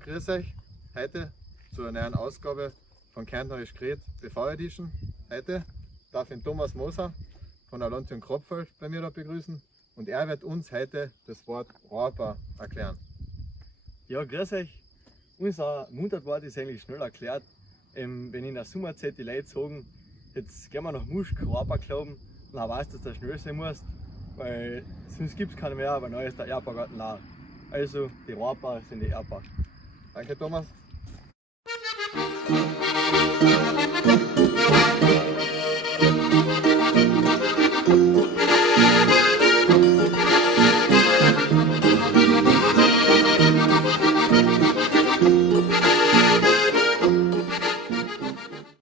grüß euch heute zur neuen Ausgabe von Kärntnerisch geredet TV Edition. Heute darf ich den Thomas Moser von Alontion Kropfeld bei mir da begrüßen und er wird uns heute das Wort Rohrbau erklären. Ja, grüß euch. Unser Mundartwort ist eigentlich schnell erklärt. Wenn in der Sommerzeit die Leute sagen, jetzt gehen wir nach Muschk, Rohrbau glauben, dann weißt du, dass du schnell sein musst, weil sonst gibt es keine mehr, aber neu ist der Erdbaugarten leer. Also die Rohrbau sind die Erdbau. Danke Thomas.